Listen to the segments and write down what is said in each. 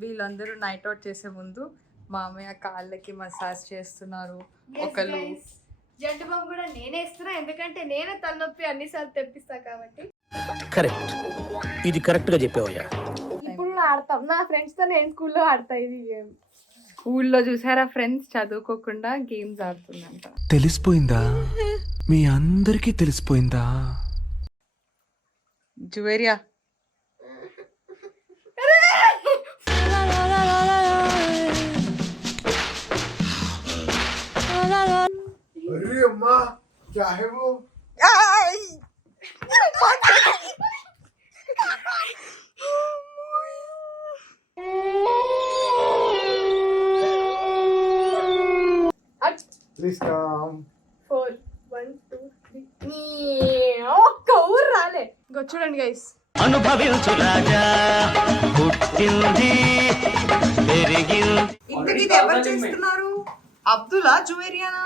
వీళ్ళందరూ night out చేసే ముందు మామయ్య కాళ్ళకి మసాజ్ చేస్తున్నారు. ఒకళ్ళు జంటు బాంబు కూడా నేనే ఇస్తున్నా, ఎందుకంటే నేనే తలనొప్పి అన్నిసార్లు తెప్పిస్తా కాబట్టి. కరెక్ట్, ఇది కరెక్ట్ గా చెప్పావయ్యా. ఇప్పుడు ఆడతాం, నా ఫ్రెండ్స్ తో నేను స్కూల్లో ఆడతా ఇది గేమ్. స్కూల్లో చూసారా ఫ్రెండ్స్ చదువుకోకుండా గేమ్స్ ఆడుతుందంట. తెలిసిపోయిందా? మీ అందరికీ తెలిసిపోయిందా? జువేరియా अरे अम्मा क्या है वो? Please come. 4 1 2 3 ఒక్క ఊరు రాలే. ఇంకో చూడండి గైస్, అనుభవించు రాజా, పుట్టింది పెరిగింది. ఇంతకీ ఇది ఎవరు చేస్తున్నారు? అబ్దుల్లా జువేరియానా?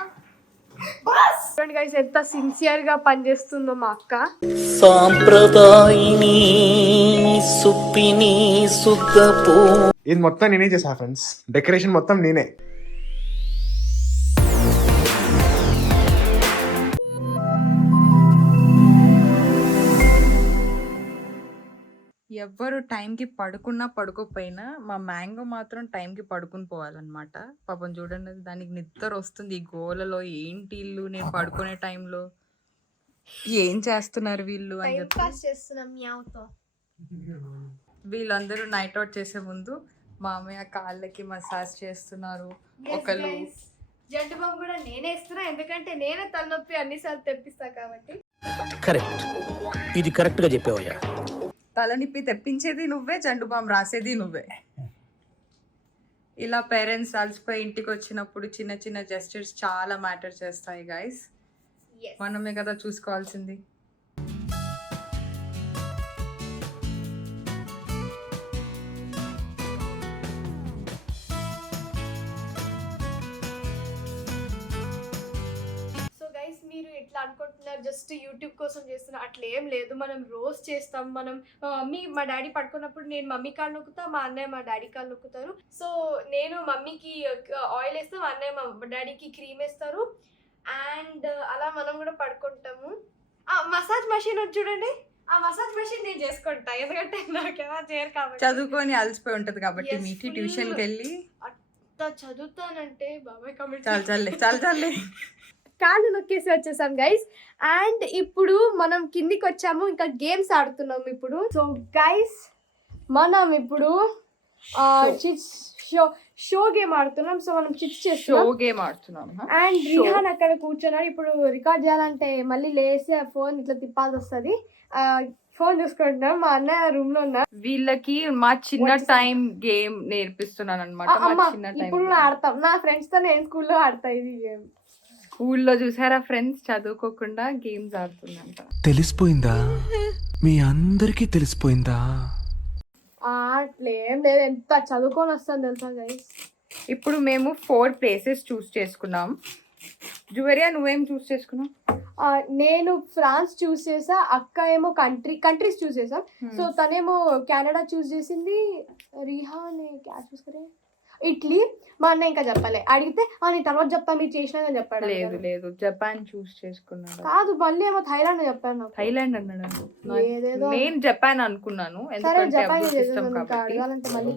చూడండి గైస్ ఎంత సిన్సియర్ గా పనిచేస్తుందో మా అక్క. సాంప్రదాయిని సుప్పిని సుద్దపో. ఇది మొత్తం నేనే చేసా ఫ్రెండ్స్, డెకరేషన్ మొత్తం నేనే. ఎవ్వరు టైంకి పడుకున్నా పడుకోకపోయినా మా మ్యాంగో మాత్రం టైంకి పడుకుని పోవాలన్నమాట. పాపం చూడండి దానికి నిద్ర వస్తుంది ఈ గోలలో. ఏంటి ఇల్లు నేను పడుకునే టైంలో ఏం చేస్తున్నారు వీళ్ళు అని టైం చెప్పి పాస్ చేస్తున్నాం మియావుతో. వీళ్ళందరూ నైట్ అవుట్ చేసే ముందు మామయ్య కాళ్ళకి మసాజ్ చేస్తున్నారు. ఒకళ్ళు జంటు బాంబు కూడా నేనే ఇస్తున్నా, ఎందుకంటే నేనే తలనొప్పి అన్నిసార్లు తెప్పిస్తా కాబట్టి. కరెక్ట్, ఇది కరెక్ట్ గా చెప్పావయ్యా. తలనిప్పి తెప్పించేది నువ్వే, జండు బామ్ రాసేది నువ్వే. ఇలా పేరెంట్స్ అలసిపోయి ఇంటికి వచ్చినప్పుడు చిన్న చిన్న జెస్చర్స్ చాలా మ్యాటర్ చేస్తాయి గైస్. మనమే కదా చూసుకోవాల్సింది. మీరు ఎట్లా అనుకుంటున్నారు జస్ట్ యూట్యూబ్ కోసం చేస్తున్నా, అట్లా ఏం లేదు. మనం రోజు చేస్తాం. మనం మా డాడీ పడుకున్నప్పుడు నేను మమ్మీ కాళ్ళు నొక్కుతా, మా అన్నయ్య మా డాడీ కాళ్ళు నొక్కుతారు. సో నేను మమ్మీకి ఆయిల్ వేస్తాం, మా అన్నయ్య మా డాడీకి క్రీమ్ వేస్తారు. అండ్ అలా మనం కూడా పడుకుంటాము. మసాజ్ మెషిన్ వచ్చి చూడండి, ఆ మసాజ్ మెషిన్ నేను చేసుకుంటా, ఎందుకంటే నాకేమో చేయరు కాబట్టి. చదువుకొని అలసిపోయి ఉంటది కాబట్టి మీటి ట్యూషన్కి వెళ్ళి అంత చదువుతానంటే బాబాయ్ కామెంట్ చాలు కాళ్ళు నొక్కేసి వచ్చేసాం గైస్. అండ్ ఇప్పుడు మనం కిందికి వచ్చాము, ఇంకా గేమ్స్ ఆడుతున్నాం ఇప్పుడు. సో గైస్ మనం ఇప్పుడు చిట్స్ షో గేమ్ ఆడుతున్నాం. సో మనం చిట్స్ చేస్తున్నాం. అండ్ రిహాన్ అక్కడ కూర్చున్నాడు. ఇప్పుడు రికార్డ్ చేయాలంటే మళ్ళీ లేసి ఆ ఫోన్ ఇట్లా తిప్పాల్సి వస్తుంది. ఫోన్ చూసుకుంటున్నాం. మా అన్నయ్య రూమ్ లో ఉన్నా. వీళ్ళకి మా చిన్న టైం గేమ్ నేర్పిస్తున్నాను అనమాట. ఇప్పుడు ఆడతాం, నా ఫ్రెండ్స్ తో నేను స్కూల్లో ఆడతా ఇది గేమ్. స్కూల్లో చూసారా ఫ్రెండ్స్ చదువుకోకుండా గేమ్స్ ఆడుతుందంట. తెలిసిపోయిందా? మీ అందరికీ తెలిసిపోయిందా? అట్లేం లేదు, ఎంత చదువుకొని వస్తాను తెలుసా గైస్. ఇప్పుడు మేము 4 ప్లేసెస్ చూస్ చేసుకున్నాం. జువేరియా నువ్వేం చూస్ చేసుకున్నావు? నేను ఫ్రాన్స్ చూస్ చేసా, అక్క ఏమో కంట్రీస్ చూస్ చేసాం. సో తనేమో కెనడా చూస్ చేసింది. రిహాన్ క్యా చూస్ కరే? ఇట్లీ. మా అన్న ఇంకా చెప్పలే, అడిగితే నేను తర్వాత చెప్తా మీరు చేసినా చెప్పాడు. లేదు జపాన్ చూస్ చేసుకున్నాడు. కాదు మళ్ళీ ఏమో థైలాండ్ చెప్పాను. థైలాండ్ అన్నాడు. ఏదేదో నేను జపాన్ అనుకున్నాను. సరే జపాన్ అడగాలంటే మళ్ళీ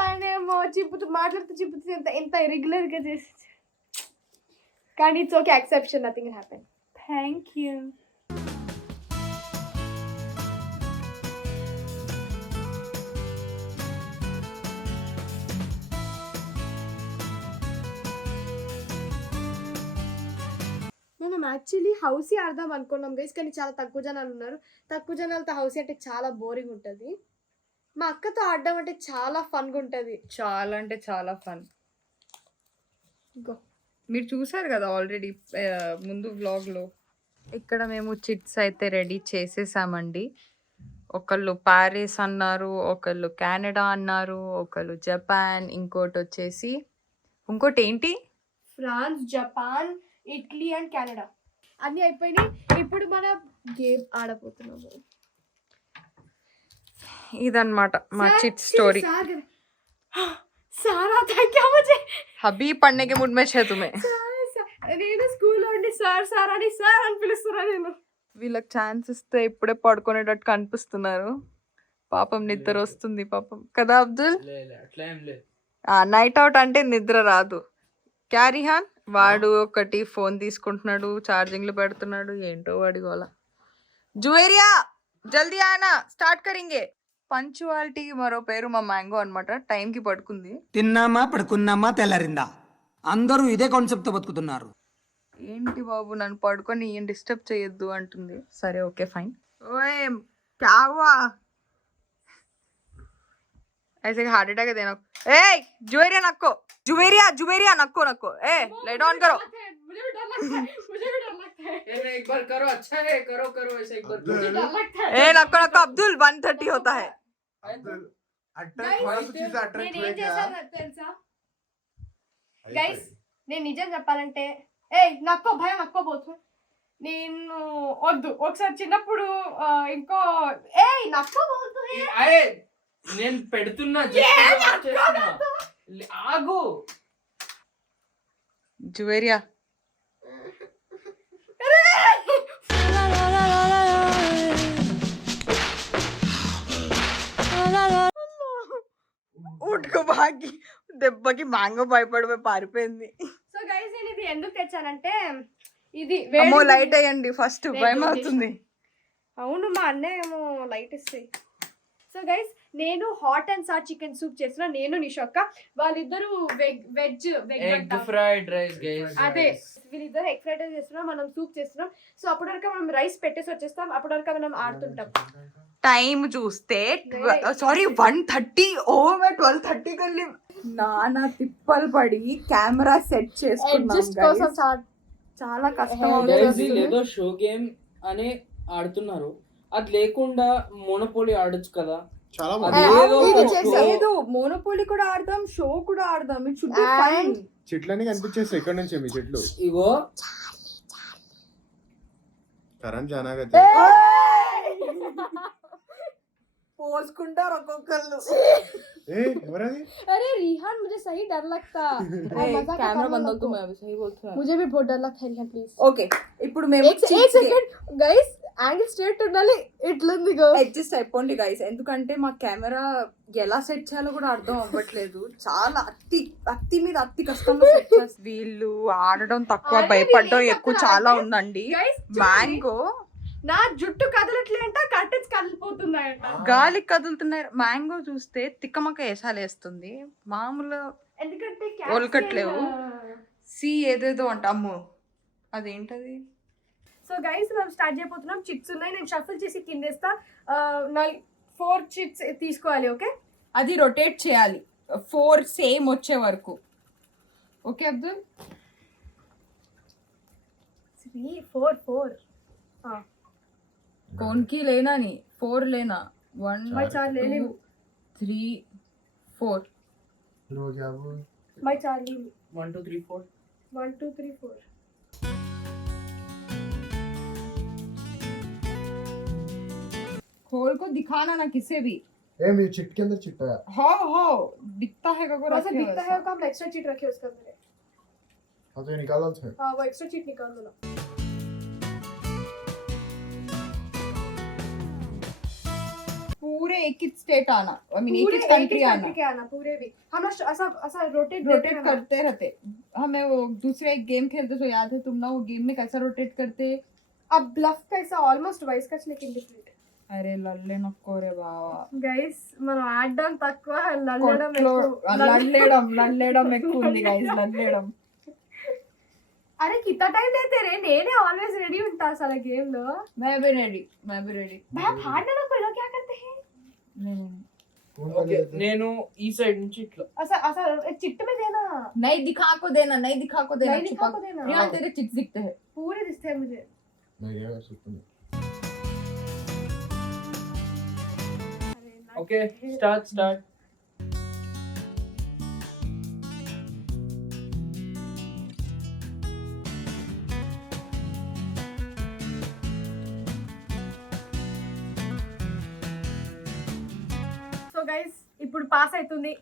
తనేమో చిప్పుతూ ఎంత రెగ్యులర్ గా చేసి, కానీ it's okay, exception, nothing happen. Thank you. మనం యాక్చువల్లీ హౌసీ ఆడదాం అనుకున్నాం గైస్, కానీ చాలా తక్కువ జనాలు ఉన్నారు. తక్కువ జనాలతో హౌసీ అంటే చాలా బోరింగ్ ఉంటుంది. మా అక్కతో ఆడడం అంటే చాలా ఫన్గా ఉంటుంది. చాలా అంటే చాలా ఫన్. మీరు చూసారు కదా ఆల్రెడీ ముందు వ్లాగ్లో. ఇక్కడ మేము చిట్స్ అయితే రెడీ చేసేసామండి. ఒకళ్ళు ప్యారిస్ అన్నారు, ఒకళ్ళు కెనడా అన్నారు, ఒకళ్ళు జపాన్, ఇంకోటి ఏంటి France, Japan, Italy and Canada. అన్ని అయిపోయినాయి. ఇప్పుడు మనం గేమ్ ఆడబోతున్నాము. ఇదన్నమాట మా chit story. Sara thank you मुझे అభి పढ़ने के मूड में छे तुम्हें. నేను స్కూల్లో ఉండి సార్ సార్ అని పిలుస్తున్నా నేను. వీళ్ళకి ఛాన్స్ ఇస్తే ఇప్పుడే పడుకునేటట్టు కనిపిస్తున్నారు. పాపం నిద్ర వస్తుంది పాపం కదా అబ్దుల్. నైట్ అవుట్ అంటే నిద్ర రాదు. క్యారీహాన్ వాడు ఒకటి ఫోన్ తీసుకుంటున్నాడు, ఛార్జింగ్లు పెడుతున్నాడు, ఏంటో వాడి గోల. జువేరియా జల్దీ ఆనా స్టార్ట్ కరింగే. పంచువాలిటీకి మరో పేరు మా మ్యాంగో అనమాట. టైంకి పడుకుంది. తిన్నామా పడుకున్నామా తెల్లారిందా, అందరూ ఇదే కాన్సెప్ట్ తో బతుకుతున్నారు. ఏంటి బాబు నన్ను పడుకొని ఏం డిస్టర్బ్ చేయొద్దు అంటుంది. సరే ఓకే ఫైన్. ఓए क्या हुआ ऐसे हार्ट अटैक है देना. ए जुवेरिया नक्को जुवेरिया जुवेरिया नक्को नक्को ए ले डाउन करो. मुझे भी डर लगता है. एक बार करो. अच्छा है करो ऐसे एक बार मुझे डर लगता है. ए नक्को नक्को अब्दुल 130 होता है. अटैक थोड़ा सा चीज अटैक నేను ఏం होएगा చేశాను తెలుసా గైస్? నేను నిజం చెప్పాలంటే నక్కో భయం నక్కోబోతు. నేను వద్దు ఒకసారి చిన్నప్పుడు ఇంకో నక్కోబోతు అరే నేను పెడుతున్నా ఆగు. जुवेरिया ఉట్టుకు బాగి దెబ్బకి మ్యాంగో భయపడిపోయి పారిపోయింది. సో గైస్ నేను ఇది ఎందుకు తెచ్చానంటే ఇది అమ్మో లైట్ అయ్యండి ఫస్ట్ భయం అవుతుంది. అవును మా అన్నయ్య ఏమో లైట్ ఇస్తాయి. సో గైస్ నేను hot and sir chicken soup చేస్తున్నా. నేను నిషక్క వాళ్ళిద్దరు veg egg fried rice guys. అదే వీళ్ళిద్దరు ఎగ్ ఫ్రైడ్ రైస్ చేస్తున్నాం, మనం సూప్ చేస్తున్నాం. సో అప్పటి వరకు మనం రైస్ పెట్టేసి వచ్చేస్తాం. అప్పటి వరకు మనం ఆడుతుంటాం. టైం చూస్తే సారీ 1:30. ఓ మే 12:30 కల్లి నానా తిప్పలు పడి కెమెరా సెట్ చేసుకున్నాం. చాలా కష్టం అవుతుంది. ఏదో షో గేమ్ అని ఆడుతున్నారు, అది లేకుండా మోనోపోలీ ఆడొచ్చు కదా. చాలా లేదు మోనోపోలీ కూడా ఆడదాం, షో కూడా ఆడదాం. It should be fun. చెట్లన్నీ కనిపించేస్తాయి ఇక్కడ నుంచి. మీ చెట్లు ఇగో కరణ్ జానా పోసుకుంటారు ఒక్కొక్కళ్ళు. ఎవరది? अरे रिहान मुझे सही डर लगता. कैमरा बंद हो तो मैं अभी सही बोलती हूँ. मुझे भी बहुत डर लगता है रिहान प्लीज. ఓకే ఇప్పుడు మేము एक सेकंड गाइस యాంగిల్ స్ట్రైట్ ఉండాలి. ఇట్లుంది గో అడ్జస్ట్ అయిపోండి గైస్, ఎందుకంటే మా కెమెరా ఎలా సెట్ చేయాలో కూడా అర్థం అవ్వట్లేదు. చాలా అత్తి మీద అత్తి కష్టంగా సెట్ చేస్తారు. వీళ్ళు ఆడడం తక్కువ, భయపడడం ఎక్కువ చాలా ఉందండి. మ్యాంగో నా జుట్టు కదలట్లేంట, కర్టెన్స్ కదిలిపోతున్నాయంట. గాలికి కదులుతున్నాయి. మ్యాంగో చూస్తే తిక్కమక్క వేసాలేస్తుంది. మామూలు ఎందుకంటే ఒలకట్లేవు. ఏదేదో అంట. అమ్మో అదేంటది. సో గైస్ మనం స్టార్ట్ చేయబోతున్నాం. చిట్స్ ఉన్నాయి, నేను షఫల్ చేసి కిందేస్తా. 4 చిట్స్ తీసుకోవాలి. ఓకే అది రొటేట్ చేయాలి 4 సేమ్ వచ్చే వరకు. ఓకే అబ్దుల్ 3 4 4 कौन की लेना नहीं 4 लेना 1 मैं 4 ले ली. 3 4 हो गया वो. मैं 4 ली. 1 2 3 4 1 2 3 4 खोल को दिखाना ना किसे भी. मेरी चिट के अंदर चिट्टा है. हो दिखता है अगर वैसे दिखता है. कब एक्स्ट्रा चिट रखे उसके अंदर. हाँ तो ये निकालो उसमें. हाँ वो एक्स्ट्रा चिट निकाल दो ना. पूरे एक ही स्टेट आना. आई मीन एक ही कंट्री आना पूरे भी. हम ऐसा रोटेट करते रहते. हमें वो दूसरे एक गेम खेलते तो याद है तुम ना, वो गेम में कैसा रोटेट करते. अब ब्लफ कैसा ऑलमोस्ट वाइस कच लेकिन डिफरेंट. अरे लल्ले नक्को रे बाबा గైస్ మనం ఆడడం తక్కువ, లల్లేయడం ఎక్కువ ఉంది గైస్. లల్లేయడం. अरे कितना टाइम देते रे. నేనే ఆల్వేస్ రెడీ ఉంటా అసలు గేమ్ లో. मैं भी रेडी भाई आप हारने ना पहले क्या करते हैं. ఓకే నేను ఈ సైడ్ నుంచి ఇట్లా ऐसा चिट्ट में देना. नहीं दिखा को देना नहीं दिखा को देना. यहाँ तेरे चिट्स दिखते हैं. पूरे दिखते हैं मुझे. नहीं यार सुन. ఓకే స్టార్ట్ గైస్ ఇప్పుడు పాస్ అవుతుంది.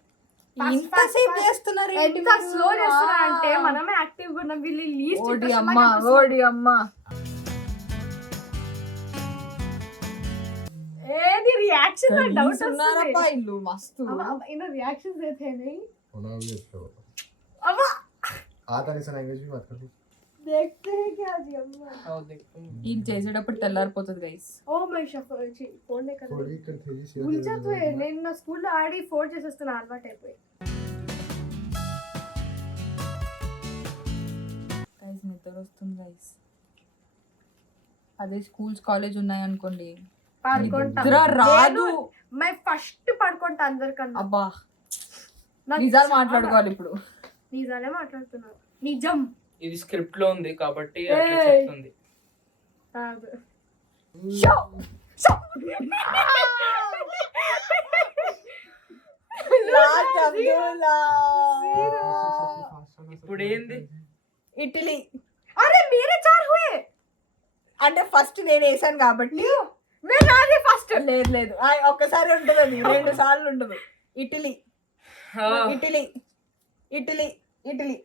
ఇంతసేపు చేస్తున్నారు ఎంత స్లో చేస్తున్నా అంటే మనమే యాక్టివ్ గా ఉన్నాం. వీళ్ళు లీస్ట్ ఓడి అమ్మ ఓడి అమ్మ ఏది రియాక్షన్ డౌట్ ఉన్నారప్పా ఇల్లు మస్తు इन रिएक्शंस देते हैं नहीं होना भी अच्छा होगा। अब आता नहीं सा लैंग्वेज भी बात कर लो। देखते हैं क्या जी अम्मा. ఇది చేసేటప్పుడు తెల్లారిపోతుంది గైస్. ओ मैं షఫల్ ఫోన్ నే कर थोड़ी कर थी शेयर ఉల్చే నేను నా స్కూల్లో ఆడి ఫోన్ చేసేస్తున్నా అలవాటు అయిపోయి. గైస్ నిద్ర వస్తుంది గైస్. అదే స్కూల్స్ కాలేజ్ ఉన్నాయి అనుకోండి పడుకుంటా నిద్ర రాదు. मैं ఫస్ట్ పడుకుంటా అందరికన్నా. అబ్బా నాకు నిజాలు చాలా- మాట్లాడుకోవాలి ఇప్పుడు. నిజాలే మాట్లాడుతున్నా. నిజం ఇది స్క్రిప్ట్ లో ఉంది కాబట్టి అట్లా ఏయ్. చెప్తుంది. కాదు. ఇప్పుడు ఏంది? ఇటలీ అరే మీరే చార్ హుయే. అంటే ఫస్ట్ నేను వేసాను కాబట్టి मैं నాది ఫస్ట్. లేదు లేదు ఒక్కసారి ఉంటుంది అది 2 సార్లు ఉండదు. ఇటలీ ఆ, ఇటలీ ఇటలీ ఇటలీ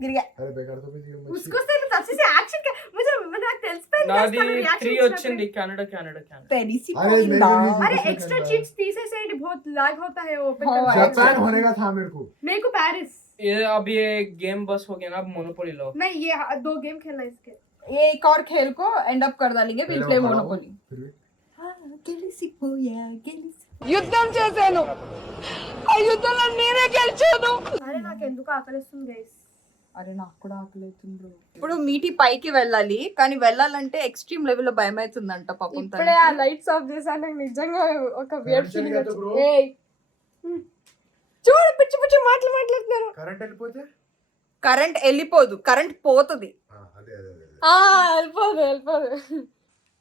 గిరిగా. अरे बेकार तो भी ये उसको से तब से एक्शन का मुझे నాకు తెలిసిపోయింది. నాది reaction 3 ఇచ్చినప్పుడు. వచ్చింది. Canada Canada Canada. తెలిసిపోయిందా? अरे एक्स्ट्रा चीज తీసేసేయండి. बहुत लाग होता है वो ओपन हाँ, करना. जापान होने का था मेरे को। मेरे को पेरिस. ये अब ये गेम बस हो गया ना अब मोनोपोली लो. नहीं ये 2 गेम खेलना है इसके. ये एक और खेल को एंड अप कर डालेंगे. Will play monopoly. फिर भी యుద్ధం చేశాను. ఆ యుద్ధంలో నేనే గెలిచాను. అరే నాకు ఎందుకు ఆకలిస్తుంది గైస్. అరే నాకు కూడా ఆకలి అవుతుంది. ఇప్పుడు మీటి పైకి వెళ్ళాలి కానీ వెళ్ళాలంటే ఎక్స్ట్రీమ్ లెవెల్ లో భయం అవుతుందంట పాపం ఇప్పుడే ఆ లైట్స్ ఆఫ్ చేశాను. నాకు నిజంగా ఒక వేర్ ఫీలింగ్ కదా bro. వచ్చింది. ఏయ్ చూడు పిచ్చి పిచ్చి మాటలు మాట్లాడుతున్నారు. करंट వెళ్ళిపోతే కరెంట్ వెళ్ళిపోదు, కరెంట్ పోతుంది. అదే అదే అదే వెళ్ళిపోదు.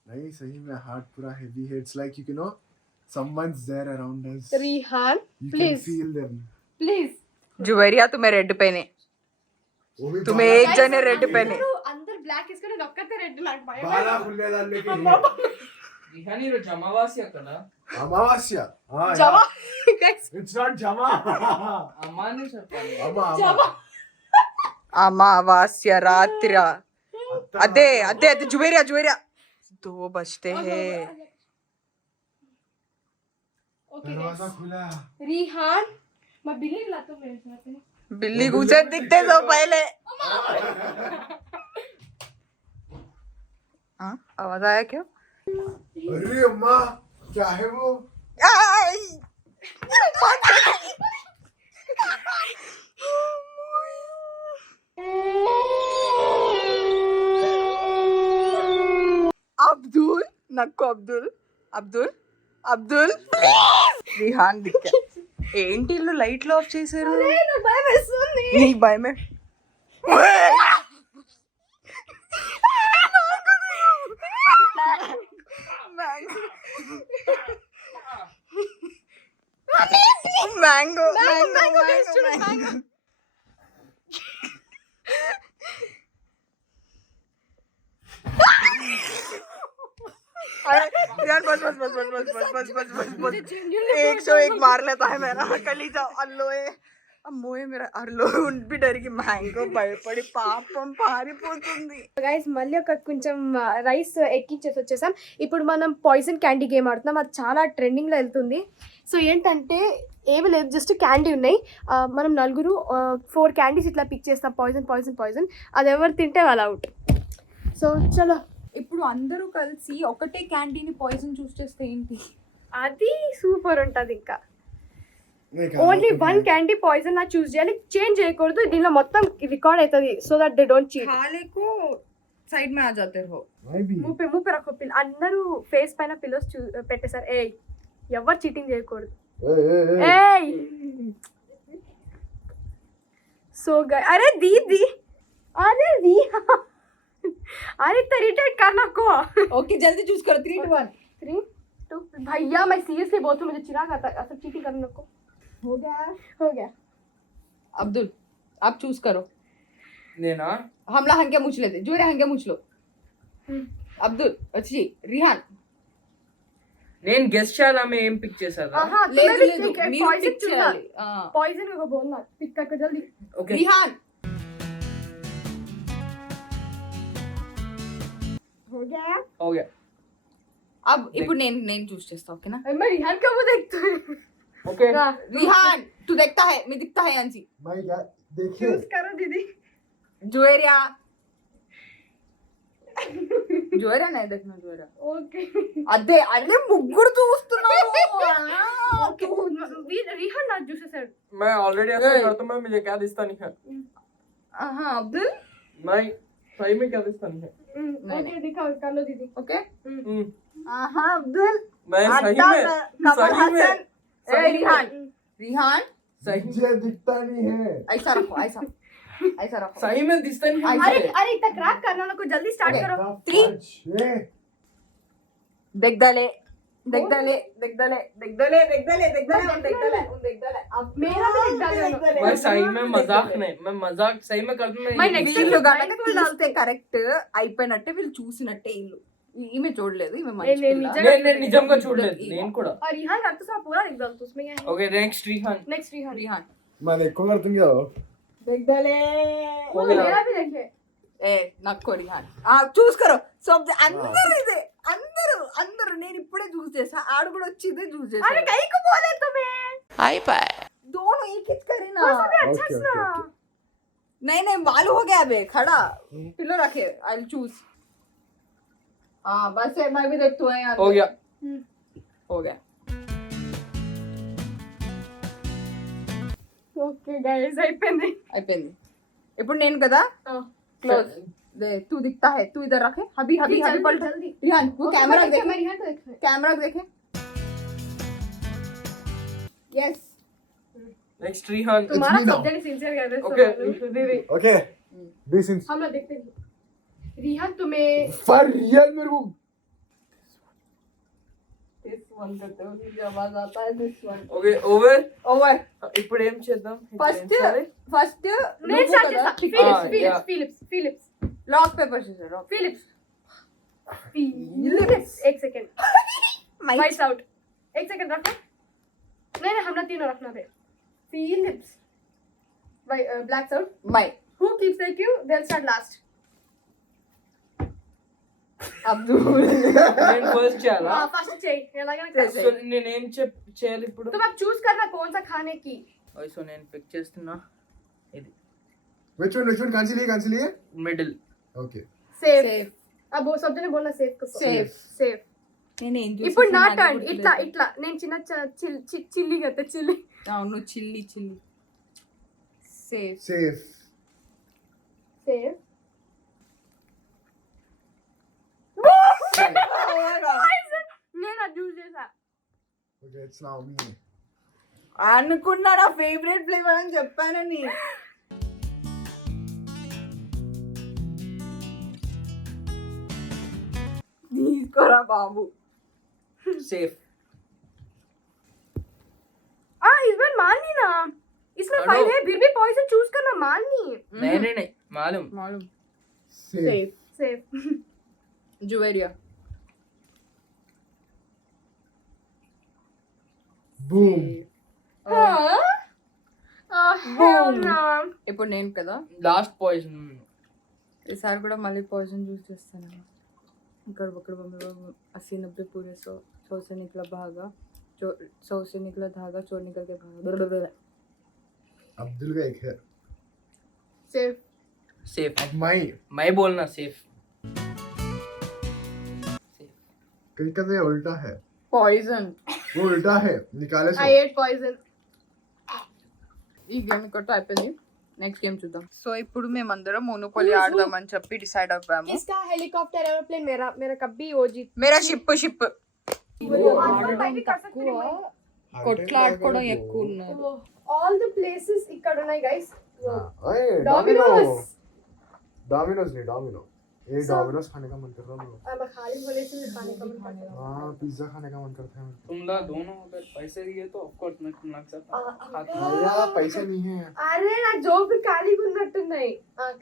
नहीं सही में हार्ट पूरा हेवी है। It's like you know someone's there around us। Rihan you please. can feel them। Please Juveria तुम्हें रेड पहने, वो भी तुम्हें एक जने रेड पहने. అందరు బ్లాక్ వేసుకొని నొక్కతే రెడ్ నాకు భయం. बाला खुले डालने के అమ్మా. लिए రిహాన్ ఈరోజు అమావాస్య కదా. अमावास्या। हाँ జమా इट्स नॉट जमा। అమ్మా అని చెప్పాలి. अमा జమా अमावास्य रात्रि. अदे अदे अदे जुवेरिया जुवेरिया 2 बजते हैं. ओके दरवाजा खुला। रिहान मैं बिल्ली लाता हूं मेरे साथ में. बिल्ली घुसे दिखते तो पहले. हाँ आवाज आया क्या? अरे अम्मा क्या है वो? आई! అబ్దుల్ నక్కు అబ్దుల్ అబ్దుల్ అబ్దుల్ రిహాన్ దిక్కా. ఏంటి ఇల్లు లైట్లు ఆఫ్ చేశారు? నాకు భయం వేస్తుంది. నీకు భయమే? మ్యాంగో మ్యాంగో మ్యాంగో बस बस बस बस बस बस बस बस बस बस 101 मार लेता है मेरा कलीजा. अल्लोए అమ్మోయే मेरा అర్లో ఉండి డరికి మ్యాంగో భయపడి పాపం పారిపోతుంది. గైస్ మళ్ళీ ఒక కొంచెం రైస్ ఎక్కించేసి వచ్చేసాం. ఇప్పుడు మనం పాయిజన్ క్యాండీ గేమ్ ఆడుతున్నాం. అది చాలా ట్రెండింగ్లో వెళ్తుంది. సో ఏంటంటే ఏమి లేదు, జస్ట్ క్యాండీ ఉన్నాయి. మనం నలుగురు 4 క్యాండీస్ ఇట్లా పిక్ చేస్తాం. Poison poison poison. అది ఎవరు తింటే వాళ్ళు అవుట్. సో చలో ఇప్పుడు అందరూ కలిసి ఒకటే క్యాండీని పాయిజన్ చూస్ చేస్తే ఏంటి? అది సూపర్ ఉంటుంది. ఇంకా ఓన్లీ 1 క్యాండీ పాయిజన్ నా చూస్ చేయాలి. చేంజ్ చేయకూడదు. దీనిలో మొత్తం రికార్డ్ అవుతుంది. So that they don't cheat. खाले को साइड में आ जाते हो. మూపే రకో పిల్ల అందరూ ఫేస్ పైన పిల్లోస్ పెట్టేశారు. ఏ ఎవరు చీటింగ్ చేయకూడదు. ఏయ్ సో अरे दीदी अरे दी अरे इरिटेट करना को. ओके जल्दी चूज करो 3 2 1 3 2 भैया मैं सीरियसली बोलती हूँ, मुझे चिराग आता है. सब चीटिंग करने को हो गया. अब्दुल आप चूज करो. నేనా? हमला हंगे मूछ लेते जोरे हंगे मूछ लो. अब्दुल अच्छी रिहान నేను గెస్ట్ చేయాలి ఆమె ఏం పిక్ చేశారా? లేదు లేదు మీరు pick చేయాలి. पॉइजन को बोलना पिक करके जल्दी ఓకే రిహాన్ हो गया ఓకే अब ఇప్పుడు నేను చూస్ చేస్తా ఓకేనా. मैं रिहान का वो देखता हूँ ఓకే रिहान तू देखता है मैं दिखता है अंशी मैं क्या देखिए चूज करो दीदी जोएरिया जोएरिया नहीं देखना जोएरिया ओके అదే అరే ముగ్గురు చూస్తున్నారు ओके रिहान ना जूस सर मैं ऑलरेडी ऐसा करता हूं, मैं मुझे क्या दिखता नहीं है। हाँ अब्दुल मैं सही में क्या दिखता नहीं है। ओके दिखाओ कर लो दीदी ओके हम्म, हाँ अब्दुल मैं सही अड्डा में कमल सही में हसन ए रिहान रिहान सही मुझे दिखता नहीं है ऐसा रखो ऐसा ऐसा रखो सही में दिखता नहीं है अरे मुझे। अरे इतना क्रैक करना ना को जल्दी स्टार्ट करो Three. छः देखदले देखदले देखदले देखदले देखदले देखदले उन देखदले उन देखदले अब मेरा भी दिख डालो मैं सही में मजाक नहीं, मैं मजाक सही में करता हूं। मैं next వీళ్ళు time గనక blindfold తీస్తే కరెక్ట్ అయిపోయినట్టే వీళ్ళు చూసినట్టే ఇల్లు ఈమె చూడలేదు ఈమె మంచి నేను పిల్ల. నిజంగా నేను నిజంగా చూడలేదు నేను కూడా। और रिहान का तो सब पूरा दिख डालो तो उसमें क्या है okay next Rihand next Rihan Rehan मैं देखो कर दूंगा देखदले हो गया। मेरा भी देखिए ఏ నక్కో రిహాన్ చూసుకోరు సో అందరూ ఇదే అందరూ అందరూ నేను ఇప్పుడే చూస్ చేసా ఆడు కూడా వచ్చి ఇదే చూస్ చేసా अरे कहीं को बोले तुम्हें दोनों एक ही करे ना वो सब अच्छा ओके, सुना ओके, नहीं नहीं मालू हो गया बे खड़ा पिलो रखे आई विल चूज हाँ बस है मैं भी देखती हूँ यार हो गया हो गया ओके गाइस అయిపోయింది అయిపోయింది ఇప్పుడు నేను కదా क्लोज दे तू दिखता है तू इधर रखे अभी अभी अभी पलट जल्दी रिहान वो कैमरा देखे मैं रिहान को देखा कैमरा देखे यस नेक्स्ट रीहान तुम्हारा me now. सब्जेक्ट सिंसियर कर रहे ओके हो दीदी ओके बी सिंस हम लोग देखते हैं रिहान तुम्हें फॉर रियल मेरे को दिस वन करते हो मुझे आवाज आता है this one okay over over ఇప్పుడు ఏం చేద్దాం फर्स्ट फर्स्ट नहीं स्टार्ट చేస్తా yeah. Flips lock paper scissor rock flips एक सेकंड वाइट्स आउट एक सेकंड रखो नहीं नहीं हमने तीनों रखना है flips black out my who keeps the queue they will start last Abdul నేను ఫస్ట్ చేయాలా? हां फर्स्ट चाहिए एलागा సో నేను ఏం చేయాలి ఇప్పుడు? तुम अब चूज करना कौन सा खाने की ఓయ్ సో నేను పిక్ చేస్తున్నా ఇది which one cancel लिए మిడిల్ ओके सेफ सेफ अब वो सब जने बोलना सेफ को Safe. सेफ నేను ఏం చూసి ఇప్పుడు నా టర్న్ ఇట్లా ఇట్లా నేను చిన్న చిల్లి కదా చిల్లి అవును చిల్లి చిల్లి సేఫ్ सेफ సేఫ్ నేను అది చూస్ చేసా ओके इट्स नाउ मी అనుకున్నా నా ఫేవరెట్ ఫ్లేవర్ అని చెప్పానని తీసుకోరా బాబు సేఫ్ इस बार मान ली ना इसमें हेलो। 5 है फिर भी पॉइजन चूज करना मान ली नहीं मालूम मालूम safe safe Juveria boom hell no ఇప్పుడు నేను కదా లాస్ట్ పాయిజన్ ఈసారి కూడా మళ్ళీ పాయిజన్ చూస్ చేస్తాను ఇక్కడ ఒకటి 80-90 पूरे 100 से निकला भागा 100 से निकला धागा चोर निकल के भागा अब्दुल का एक है सेफ सेफ अब मैं बोलना सेफ कहीं का तो ये उल्टा है పాయిజన్ वो उल्टा है निकाले सो आई एट पॉइजन ఈ గేమ్ ఇక్కడ అయిపోయింది నెక్స్ట్ గేమ్ చూద్దాం సో ఇప్పుడు మేమందరం మోనోపోలీ ఆడదామని చెప్పి డిసైడ్ అవ్వాము किसका हेलीकॉप्टर एरोप्लेन मेरा मेरा कभी वो जीत మేరా షిప్ కొట్లాడుకోవడం ఎక్కువ ఉన్నారు all the places ఇక్కడ ఉన్నాయి guys ओए Domino's. डोमिनोज नहीं डोमिनो ये So- डोमिनोज खाने का मन कर रहा है मेरे अब खाली बोले से भी खाने का मन करता को हाँ पिज्जा खाने का मन करता है मेरे तुम दोनों अगर पैसे दिए तो ऑफ कोर्स मैं तुम्हारे साथ खाता को भैया पैसे नहीं है అరే నా జోబు ఖాళీగా ఉన్నట్టున్నాయి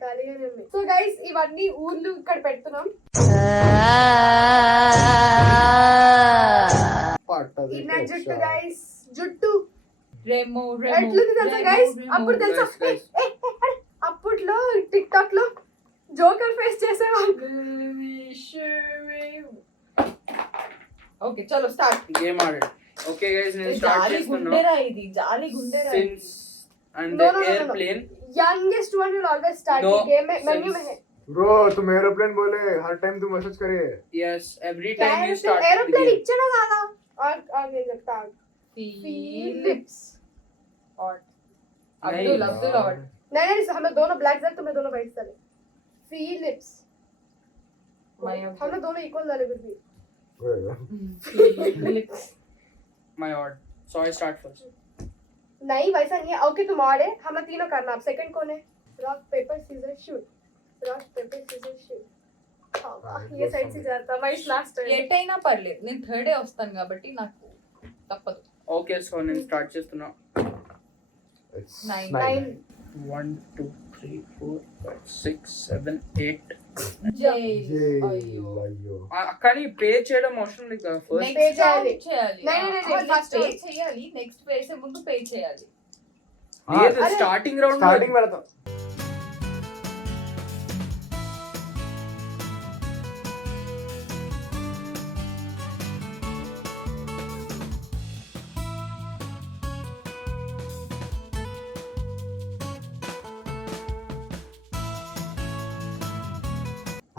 ఖాళీగానే ఉన్నాయి సో గైస్ ఇవన్నీ ఊర్లు ఇక్కడ పెడుతున్నాం ఈయన జుట్టు గైస్, జుట్టు రెమో ఎట్లుంది తెలుసా గైస్? అప్పుడు తెలుసా Guys. అప్పట్లో టిక్ టాక్ లో జోకర్ ఫేస్ చేసేవాళ్ళు. ఓకే చలో స్టార్ట్. గేమ్ ఆడండి. ఓకే గైస్, నేను స్టార్ట్ జాలి చేస్తున్నా. గుండెరా ఇది, జాలి గుండెరా ఇది. Since and No, the no, no, no, no. airplane. Youngest one will always start No the game. Menu में है ब्रो तुम एरोप्लेन बोले हर टाइम तुम मैसेज करे. Yes, every time you start the aeroplane game. इच्छा ना गाना और नहीं लगता Philips. और नहीं। अब्दुल और नहीं हमें दोनों ब्लैक डाले, तुम्हें दोनों व्हाइट डाले. फिलिप्स हमें दोनों इक्वल डाले फिर भी. Philips. My odd. So I start first. नहीं वैसा नहीं है. ओके तुम और है, हमें तीनों करना. अब सेकंड कौन है? Rock paper scissor shoot. Rock paper scissor shoot. ये साइड से जाता मैं इस लास्ट टाइम. ఎటైనా పర్లేదు, నేను థర్డ్ డే వస్తాను కాబట్టి నాకు తప్పదు. Okay, so నేను స్టార్ట్ చేస్తున్నా. It's 9. 9 1 2 3 4 5 6 7 8. జై Yay, అయ్యో. అయ్యో. కానీ పే చేయడం అవసరం లేదు కదా ఫస్ట్. Pay నెక్స్ట్ చేయాలి. చేయాలి. नहीं, ఫస్ట్ first పే చేయాలి, నెక్స్ట్ వేసే ముందు పే చేయాలి. లేదు అరే, స్టార్టింగ్ రౌండ్ स्टार्टिंग में रहता.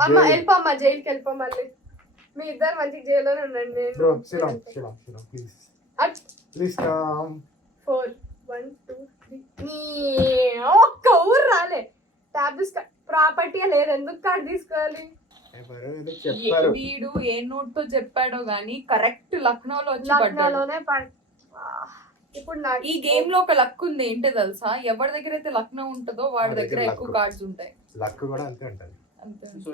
అమ్మ వెళ్ళిపోమ్మ, జైలుకి వెళ్ళిపో మళ్ళీ. మీ ఇద్దరు మంచి జైల్లోనే ఉండండి. Bro, sit down, please. At Please come. 4 1 2 3 ఒక్క ఊరు రాలే. ట్యాబ్ ప్రాపర్టీ లేదు, ఎందుకు కార్డు తీసుకోవాలి? ఎవరో ఏదో చెప్పారు. వీడు ఏ నోట్ తో చెప్పాడో గానీ కరెక్ట్ లక్నోలో వచ్చి పడ్డాడు. లక్నోలోనే ఇప్పుడు నాకు ఈ గేమ్ లో ఒక లక్ ఉంది, ఏంటో తెలుసా? ఎవరి దగ్గర అయితే లక్నో ఉంటుందో వాడి వాడి దగ్గర దగ్గర ఎక్కువ luck. కార్డ్స్ ఉంటాయి. లక్ కూడా అంతే ఉంటది. అంతే. సో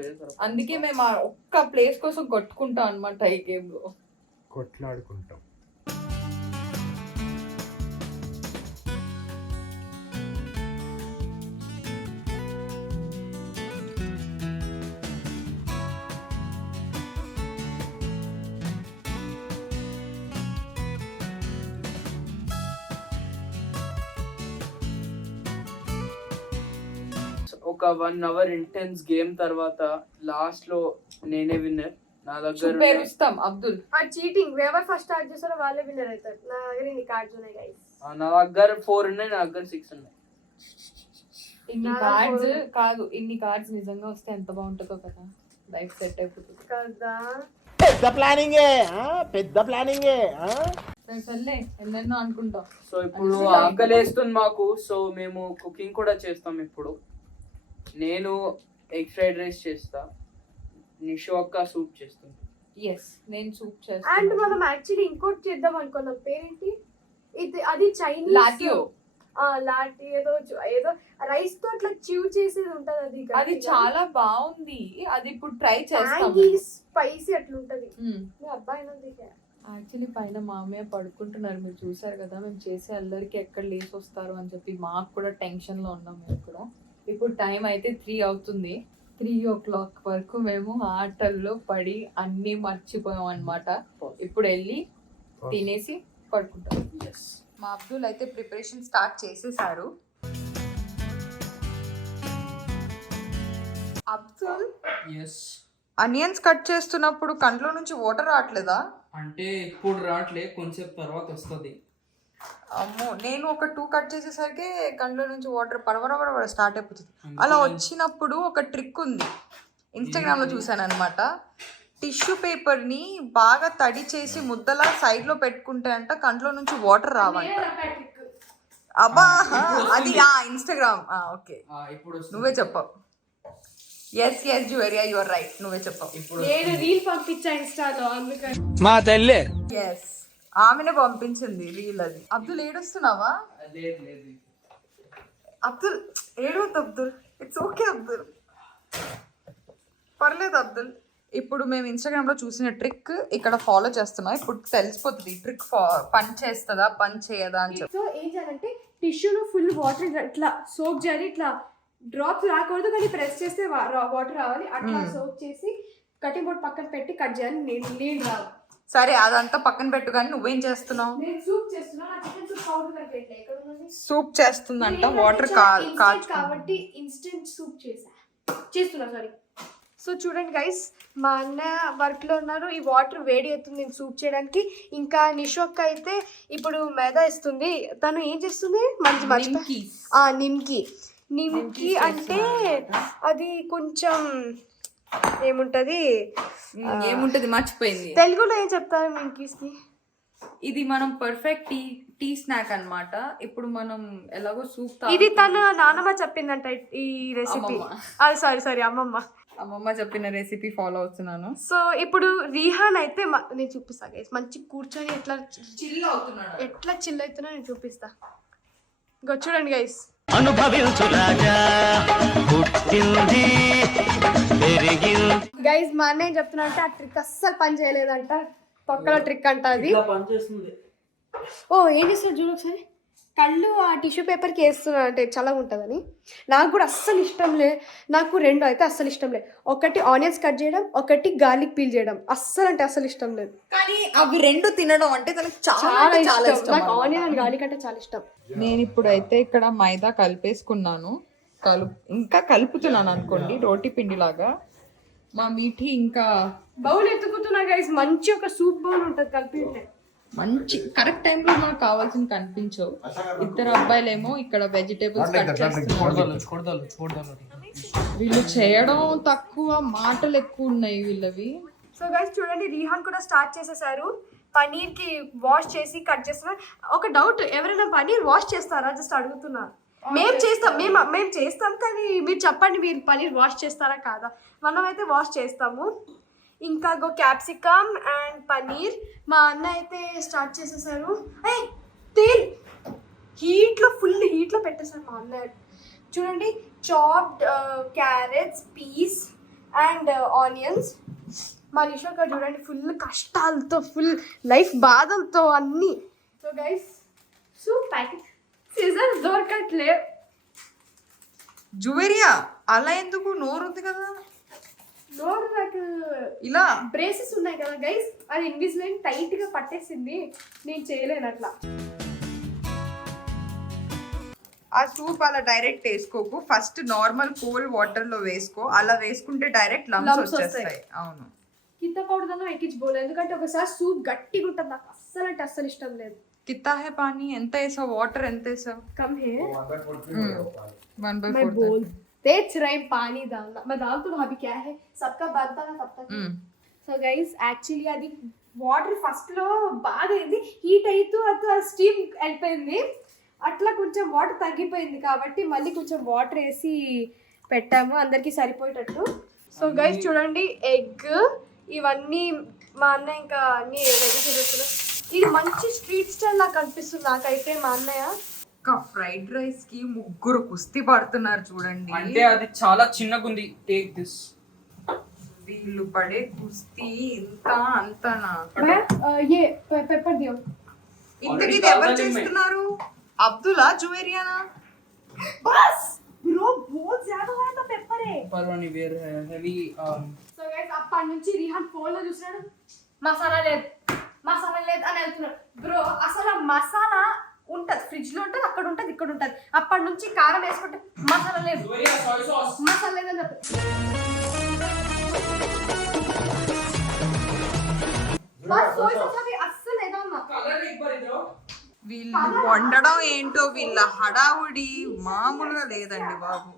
అందుకే మేము ఆ ఒక్క ప్లేస్ కోసం కొట్టుకుంటాం అన్నమాట ఈ గేమ్ లో. కొట్లాడుకుంటాం. ఒక 1 అవర్ ఇంటెన్స్ గేమ్ తర్వాత లాస్ట్ లో నేనే విన్నర్. నా దగ్గర పేరు ఇస్తాం అబ్దుల్. ఆ చీటింగ్. ఎవరు ఫస్ట్ స్టార్ట్ చేస్తారో వాళ్ళే విన్నర్ అవుతారు. నా దగ్గర ఇన్ని కార్డ్స్ ఉన్నాయి గైస్. నా దగ్గర 4 ఉన్నాయి, నా దగ్గర 6 ఉన్నాయి. ఇన్ని చాలా కార్డ్స్ బాగుంది. కాదు, ఇన్ని కార్డ్స్ నిజంగా వస్తే ఎంత బాగుంటుందో కదా, లైఫ్ సెట్ అయిపోతుంది కదా. పెద్ద ప్లానింగ్ సర్లే ఎన్నెన్నో అనుకుంటాం. సో ఇప్పుడు ఆకలేస్తుంది మాకు, సో మేము కుకింగ్ కూడా చేస్తాం. ఇప్పుడు నేను ఎగ్ ఫ్రైడ్ రైస్ చేస్తా, నిషు అక్క సూప్ చేస్తుంది. ఎస్, నేను సూప్ అండ్ చేస్తాను. మనం యాక్చువల్లీ ఇంకోటి చేద్దాం అనుకున్నాం. పేరేంటి ఇది? అది చైనీస్ లాటియో. లాటి ఏదో ఏదో రైస్ తో అట్లా చివ్ చేసేది ఉంటది. అది అది చాలా బాగుంది, అది ఇప్పుడు ట్రై చేస్తాం. స్పైసీ అట్లా ఉంటది. మ్మ్. మీ అబ్బాయి యాక్చువల్లీ పైన మామయ్య పడుకుంటున్నారు, మీరు చూసారు కదా. మేము చేసే అల్లరికి ఎక్కడ లేసి వస్తారు అని చెప్పి మాకు కూడా టెన్షన్ లో ఉన్నాం మేము కూడా. ఇప్పుడు టైం అయితే 3 అవుతుంది. 3 o'clock వరకు మేము ఆటల్లో పడి అన్ని మర్చిపోయాం అన్నమాట. ఇప్పుడు వెళ్ళి తినేసి పడుకుంటాం. మా అబ్దుల్ అయితే ప్రిపరేషన్ స్టార్ట్ చేసేసారు. అబ్దుల్ ఎస్, అనియన్స్ కట్ చేస్తున్నప్పుడు కంట్లో నుంచి వాటర్ రావట్లేదా? అంటే ఇప్పుడు రావట్లే, కొంచెం తర్వాత వస్తుంది. అమ్మో, నేను ఒక 2 కట్ చేసేసరికి కంట్లో నుంచి వాటర్ పడవర స్టార్ట్ అయిపోతుంది. అలా వచ్చినప్పుడు ఒక ట్రిక్ ఉంది, ఇన్స్టాగ్రామ్ లో చూసాను అనమాట. టిష్యూ పేపర్ ని బాగా తడి చేసి ముద్దలా సైడ్ లో పెట్టుకుంటే అంట కంట్లో నుంచి వాటర్ రావంట. అబ్బా అది ఇన్స్టాగ్రామ్. ఓకే, ఇప్పుడు నువ్వే చెప్పావు. Yes Juveria, you are right, నువ్వే చెప్పావు. ఇప్పుడు నేను రీల్ పంపించా ఇన్స్టాలో, అందుకని. మా తల్లే ఎస్, ఆమెనే పంపించింది రీల్ అది. అబ్దుల్ ఏడుస్తున్నావా? లేదు. అబ్దుల్ ఏడవద్దు అబ్దుల్, ఇట్స్ ఓకే అబ్దుల్, పర్లేదు అబ్దుల్. ఇప్పుడు మేము ఇన్స్టాగ్రామ్ లో చూసిన ట్రిక్ ఇక్కడ ఫాలో చేస్తున్నాం. ఇప్పుడు తెలిసిపోతుంది ఈ ట్రిక్ పని చేస్తుందా పని చేయదా అని చెప్పి. సో ఏం చేయాలంటే టిష్యూలో ఫుల్ వాటర్ ఇట్లా సోక్ చేయాలి. ఇట్లా డ్రాప్స్ రాకూడదు, కానీ ప్రెస్ చేస్తే వాటర్ రావాలి. అట్లా సోక్ చేసి కటింగ్ బోర్డ్ పక్కన పెట్టి కట్ చేయాలి. నీళ్ళు రావు. సరే అదంతా పక్కన పెట్టు, కానీ నువ్వేం చేస్తున్నావు? నేను సూప్ చేస్తున్నా. నా చికెన్ సూప్ పౌడర్ దగ్గర ఎక్కడ ఉన్నది? సూప్ చేస్తుందంట, వాటర్ కాబట్టి ఇన్స్టెంట్ సూప్ చేస్తున్నా సారీ. సో చూడండి గైస్, మా అన్న వర్క్లో ఉన్నారు. ఈ వాటర్ వేడి అవుతుంది నేను సూప్ చేయడానికి. ఇంకా నిషోక్క అయితే ఇప్పుడు మైదా ఇస్తుంది. తను ఏం చేస్తుంది? మంచి నిమ్కి అంటే అది కొంచెం ఏముంటది మర్చిపోయింది. తెలుగులో ఏం చెప్తారు నిమ్కీస్కి? ఇది మనం పర్ఫెక్ట్ టీ స్నాక్ అన్నమాట. ఇప్పుడు మనం ఎలాగో సూప్ ఇది తన నాన్నమ్మ చెప్పిందంట ఈ రెసిపీ. సారీ అమ్మమ్మ చెప్పిన రెసిపీ ఫాలో అవుతున్నాను. సో ఇప్పుడు రీహాన్ అయితే నేను చూపిస్తా గైస్. మంచి కూర్చొని ఎట్లా చిల్ అవుతున్నాడు, ఎట్లా చిల్ అవుతున్నా నేను చూపిస్తా. ఇంకో చూడండి గైస్. గైస్ మా అన్న ఏం చెప్తున్నా అంటే ఆ ట్రిక్ అస్సలు పని చేయలేదంట. పక్కన ట్రిక్ అంట అది. ఓ ఏం చేస్తారు చూడు ఒకసారి. కళ్ళు ఆ టిష్యూ పేపర్కి వేస్తున్నా అంటే చల్లగా ఉంటుందని. నాకు కూడా అస్సలు ఇష్టం లే. నాకు రెండు అయితే అస్సలు ఇష్టం లేదు. ఒకటి ఆనియన్స్ కట్ చేయడం, ఒకటి గార్లిక్ పీల్ చేయడం. అస్సలు ఇష్టం లేదు. కానీ అవి రెండు తినడం అంటే తనకు చాలా ఇష్టం. నాకు ఆనియన్ అండ్ గార్లిక్ అంటే చాలా ఇష్టం. నేను ఇప్పుడైతే ఇక్కడ మైదా కలిపేసుకున్నాను. ఇంకా కలుపుతున్నాను అనుకోండి, రోటీ పిండిలాగా. మా మీఠి ఇంకా బౌల్ ఎత్తుకుతున్నా గైస్. మంచి ఒక సూప్ బౌల్ ఉంటుంది కలిపి. మంచి కరెక్ట్ టైంలో మనకు కావాల్సింది కనిపించవు. ఇద్దరు అబ్బాయిలేమో ఇక్కడ వెజిటేబుల్స్ కట్ చేస్తున్నారు. వీళ్ళు చేయడం తక్కువ, మాటలు ఎక్కువ ఉన్నాయి వీళ్ళవి. సో గైస్ చూడండి, రీహాన్ కూడా స్టార్ట్ చేసేసారు. పనీర్కి వాష్ చేసి కట్ చేస్తున్నారు. ఒక డౌట్, ఎవరైనా పనీర్ వాష్ చేస్తారా? జస్ట్ అడుగుతున్నా. మేము చేస్తాం కానీ మీరు చెప్పండి, మీరు పనీర్ వాష్ చేస్తారా కాదా? మనమైతే వాష్ చేస్తాము. ఇంకా క్యాప్సికమ్ అండ్ పనీర్ మా అన్న అయితే స్టార్ట్ చేసేసారు. తేల్ ఫుల్ హీట్లో పెట్టేసారు మా అన్న. చూడండి, chopped carrots, peas and onions. మా నిషోక చూడండి ఫుల్ కష్టాలతో, ఫుల్ లైఫ్ బాధలతో అన్నీ. So guys, soup packet scissor దొరకట్లే. జువేరియా అలా ఎందుకు? నోరు ఉంది కదా. నోరు నాకు ఇలా బ్రేసెస్ ఉన్నాయి కదా గైస్, అది ఇన్విజిలైన్ టైట్ గా పట్టేసింది. నేను చేయలేను అట్లా. ఆ సూప్ అలా డైరెక్ట్ వేసుకోకు. ఫస్ట్ నార్మల్ కోల్డ్ వాటర్ లో వేసుకో. అలా వేసుకుంటే డైరెక్ట్ లంప్స్ వచ్చేస్తాయి. అవును, కిత్త పౌడర్ ఎక్కించుకోలేదు. ఎందుకంటే ఒకసారి సూప్ గట్టిగా ఉంటుంది. నాకు అస్సలు ఇష్టం లేదు. కిత్తా హే పానీ ఎంత వేసావు? వాటర్ ఎంత వేసావు? కమ్ హే 1/4 मैं बोल तेज रही पानी डालना मैं डाल तो अभी क्या है सबका बनता ना तब तक. సో గైస్ యాక్చువల్లీ అది వాటర్ ఫస్ట్లో బాగా అయింది, హీట్ అవుతూ అది స్టీమ్ వెళ్ళిపోయింది. అట్లా కొంచెం వాటర్ తగ్గిపోయింది కాబట్టి మళ్ళీ కొంచెం వాటర్ వేసి పెట్టాము అందరికీ సరిపోయేటట్టు. సో గైస్ చూడండి, ఎగ్ ఇవన్నీ మా అన్న ఇంకా అన్నీ రెడీ చేస్తున్నారు. ఇది మంచి స్ట్రీట్ స్టైల్ లాగా కనిపిస్తుంది నాకైతే. మా అన్నయ్య ఫ్రైడ్ రైస్ కి 3 కుస్తీ పడుతున్నారు చూడండి. అంటే అది చాలా చిన్నగా ఉంది. Take this. వీళ్ళు పడే కుస్తీ ఇంత అంతనా? ఏ పెప్పర్ దియో. ఇంతకీ ఇది ఎవరు చేస్తున్నారు? అబ్దుల్లా జువేరియానా? बस ब्रो बहुत ज्यादा है तो पेपर है పర్వాని వేర్ హెవీ. సో గైస్ అప్పటి నుంచి రిహాన్ ఫోన్ లో చూసాడు మసాలా లేదు అని వెళ్తున్నాడు. బ్రో అసలు మసాలా ఉంటుంది, ఫ్రిడ్జ్ లో ఉంటుంది, అక్కడ ఉంటుంది, ఇక్కడ ఉంటుంది. అప్పటి నుంచి కారం వేసుకుంటే మసాలా లేదు అని చెప్పి అస్సలు లేదమ్మా. వీళ్ళు వండడం ఏంటో, వీళ్ళ హడావుడి మామూలుగా లేదండి బాబు.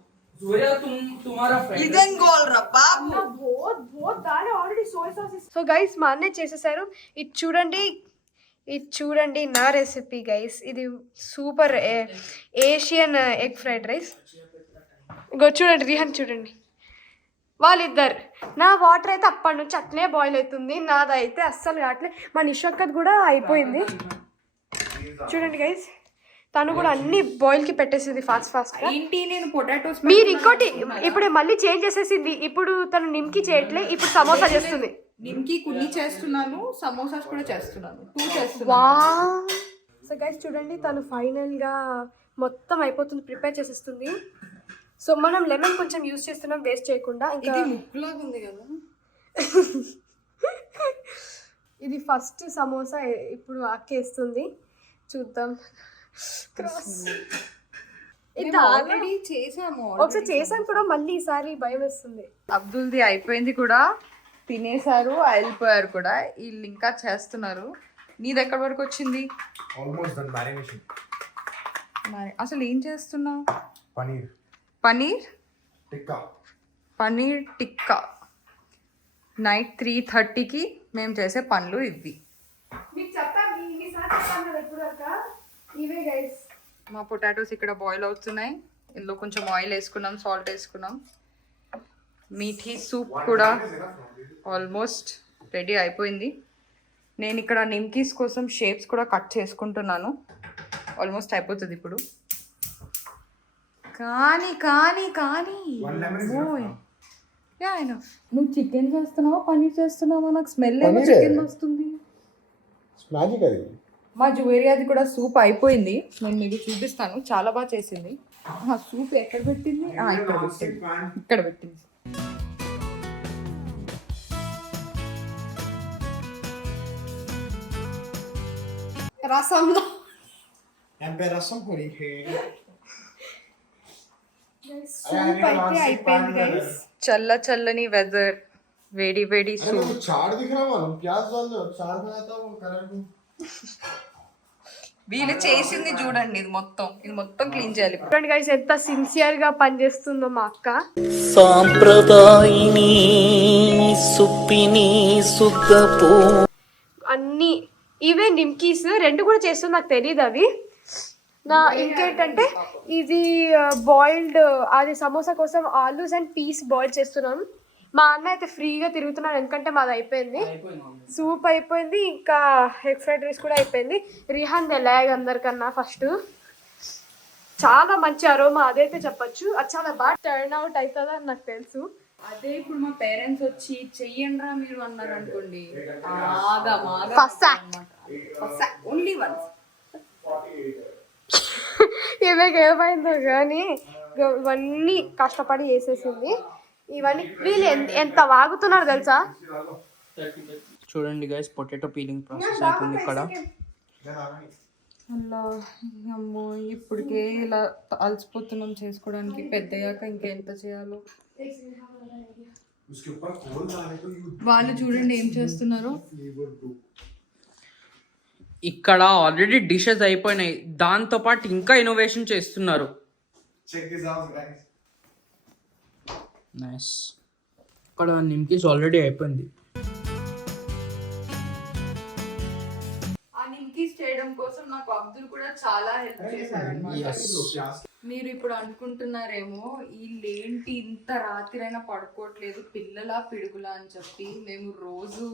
ఇదేం గోల్ రా బాబు. సో గైస్ మా అన్నయ్య చేసేసారు. ఇది చూడండి నా రెసిపీ గైస్. ఇది super Asian egg fried rice. ఇంకో చూడండి రిహాన్ చూడండి, వాళ్ళిద్దరు. నా వాటర్ అయితే అప్పటి నుంచి అట్లే బాయిల్ అవుతుంది, నాదైతే అస్సలు కావట్లేదు. మా నిషక్కది కూడా అయిపోయింది. చూడండి గైస్, తను కూడా అన్ని బాయిల్ కి పెట్టేసింది ఫాస్ట్ గా. ఏంటి నేను పొటాటోస్ మీరు ఇంకోటి ఇప్పుడు మళ్ళీ చేంజ్ చేసేసింది. ఇప్పుడు తను నిమ్కి చేయట్లే, ఇప్పుడు సమోసా చేస్తుంది. నిమ్కి కున్ని చేస్తున్నాను, సమోసాస్ కూడా చేస్తున్నాను, 2 చేస్తున్నాను. సో గైస్ చూడండి, తను ఫైనల్ గా మొత్తం అయిపోతుంది, ప్రిపేర్ చేసేస్తుంది. సో మనం లెమన్ కొంచెం యూజ్ చేస్తున్నాం వేస్ట్ చేయకుండా. ఇంకా ఇది ముక్కులాగా ఉంది కదా. ఇది ఇది ఫస్ట్ సమోసా ఇప్పుడు అక్కేస్తుంది, చూద్దాం. క్రాస్ ఇది ఆల్రెడీ చేసాము, ఒకసారి చేసాను కూడా, మళ్ళీ ఈసారి భయం వేస్తుంది. అబ్దుల్ది అయిపోయింది కూడా, తినేసారు, వెళ్ళిపోయారు కూడా. వీళ్ళు ఇంకా చేస్తున్నారు. నీది ఎక్కడి వరకు వచ్చింది? Almost done marination. మరి అసలు ఏం చేస్తున్నావు? Paneer. Paneer Tikka. Paneer tikka. Night 3:30కి మేము చేసే పనులు ఇవి. మీకు చెప్పాను, ఈసారి చెప్పాను కదా ఎప్పుడు అక్క, ఇవే గైస్. మా పొటాటోస్ ఇక్కడ బాయిల్ అవుతున్నాయి. ఇందులో కొంచెం ఆయిల్ వేసుకున్నాం, సాల్ట్ వేసుకున్నాం. మీఠీ సూప్ కూడా ఆల్మోస్ట్ రెడీ అయిపోయింది. నేను ఇక్కడ నిమ్కీస్ కోసం షేప్స్ కూడా కట్ చేసుకుంటున్నాను. ఆల్మోస్ట్ అయిపోతుంది ఇప్పుడు. కానీ కానీ కానీ నువ్వు చికెన్ చేస్తున్నావా పన్నీర్ చేస్తున్నావా? నాకు స్మెల్ ఏమో చికెన్ వస్తుంది. Magic అది. మా జువేరియాది కూడా సూప్ అయిపోయింది. నేను మీకు చూపిస్తాను, చాలా బాగా చేసింది. సూప్ ఎక్కడ పెట్టింది? ఇక్కడ పెట్టింది, ఇక్కడ పెట్టింది. రసంలో రసం పొడి. సూప్ అయితే అయిపోయింది గైస్. చల్ల చల్లని వెదర్, వేడి వేడి సూప్. చాట్ దిఖ రहा मालूम प्याज डाल दो चाट बनाता हूं कलर को. వీళ్ళు చేసింది చూడండి, ఇది మొత్తం క్లీన్ చేయాలి. చూడండి గైస్ ఎంత సిన్సియర్ గా పనిచేస్తుందో మా అక్క. సాంప్రదాయిని సుప్పిని సుద్దపో అన్ని ఇవే నిమ్కీస్, రెండు కూడా చేస్తుంది, నాకు తెలియదు అవి. ఇంకేంటంటే ఇది బాయిల్డ్, అది సమోసా కోసం ఆలూస్ అండ్ పీస్ బాయిల్ చేస్తున్నాం. మా అన్న అయితే ఫ్రీగా తిరుగుతున్నాడు, ఎందుకంటే మాది అయిపోయింది. సూప్ అయిపోయింది, ఇంకా ఎగ్ ఫ్రైడ్ రైస్ కూడా అయిపోయింది. రిహాన్ తెలాగ్ అందరికన్నా ఫస్ట్. చాలా మంచి అరోమా, అదైతే చెప్పచ్చు. అది చాలా బాగా టర్న్ అవుట్ అవుతుందని అని నాకు తెలుసు. అదే ఇప్పుడు మా పేరెంట్స్ వచ్చి చెయ్యండి రా మీరు అన్నారు అనుకోండి, ఓన్లీ వన్స్. ఏమైందో కానీ ఇవన్నీ కష్టపడి చేసేసింది. ఇవన్నీ వీళ్ళు ఎంత వాగుతున్నారు తెలుసా? చూడండి గైస్, పొటాటో పీలింగ్ ప్రాసెస్ అయిపోయింది ఇక్కడ. అలా అమ్మో, ఇప్పటికే ఇలా అలసిపోతున్నాం చేసుకోవడానికి. పెద్దయ్యాక ఇంకెంత చేయాలో. వాళ్ళు చూడండి ఏం చేస్తున్నారు. ఇక్కడ ఆల్రెడీ డిషెస్ అయిపోయినాయి, దాంతో పాటు ఇంకా ఇన్నోవేషన్ చేస్తున్నారు. నైస్. ఇక్కడ నిమ్కీస్ ఆల్రెడీ అయిపోయింది. ఆ నిమ్కీస్ చేయడం కోసం నాకు అబ్దుల్ కూడా చాలా హెల్ప్ చేశారన్నమాట. మీరు ఇప్పుడు అనుకుంటున్నారేమో వీళ్ళేంటి ఇంత రాత్రైనా పడుకోవట్లేదు, పిల్లలా పిడుగులా అని చెప్పి. మేము రోజు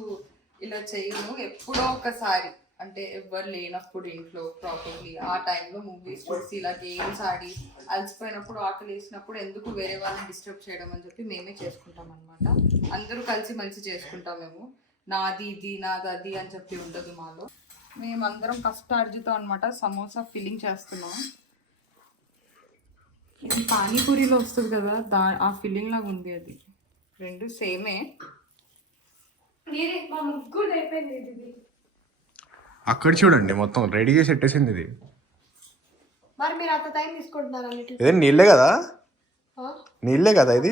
ఇలా చేయము, ఎప్పుడో ఒకసారి, అంటే ఎవరు లేనప్పుడు ఇంట్లో ప్రాపర్లీ ఆ టైంలో మూవీస్ చూసి ఇలా గేమ్స్ ఆడి అలసిపోయినప్పుడు ఆకలి వేసినప్పుడు ఎందుకు వేరే వాళ్ళని డిస్టర్బ్ చేయడం అని చెప్పి మేమే చేసుకుంటాం అనమాట. అందరూ కలిసి మంచి చేసుకుంటాం. మేము నాది ఇది నాది అది అని చెప్పి ఉండదు మాలో. మేమందరం కష్టార్జితం అనమాట సమోసా ఫిల్లింగ్ చేస్తున్నాం. ఇది పానీపూరిలో వస్తుంది కదా, ఆ ఫిల్లింగ్ లాగా ఉంది. అది రెండు సేమే. మా ముగ్గురు అయిపోయింది ఇది. అక్కడ చూడండి మొత్తం రెడీ చేసి పెట్టేసింది ఇది. మరి మీరు అంత టైం తీసుకుంటున్నారు అన్నిటి? ఇదే నీళ్ళే కదా, నీళ్ళే కదా ఇది.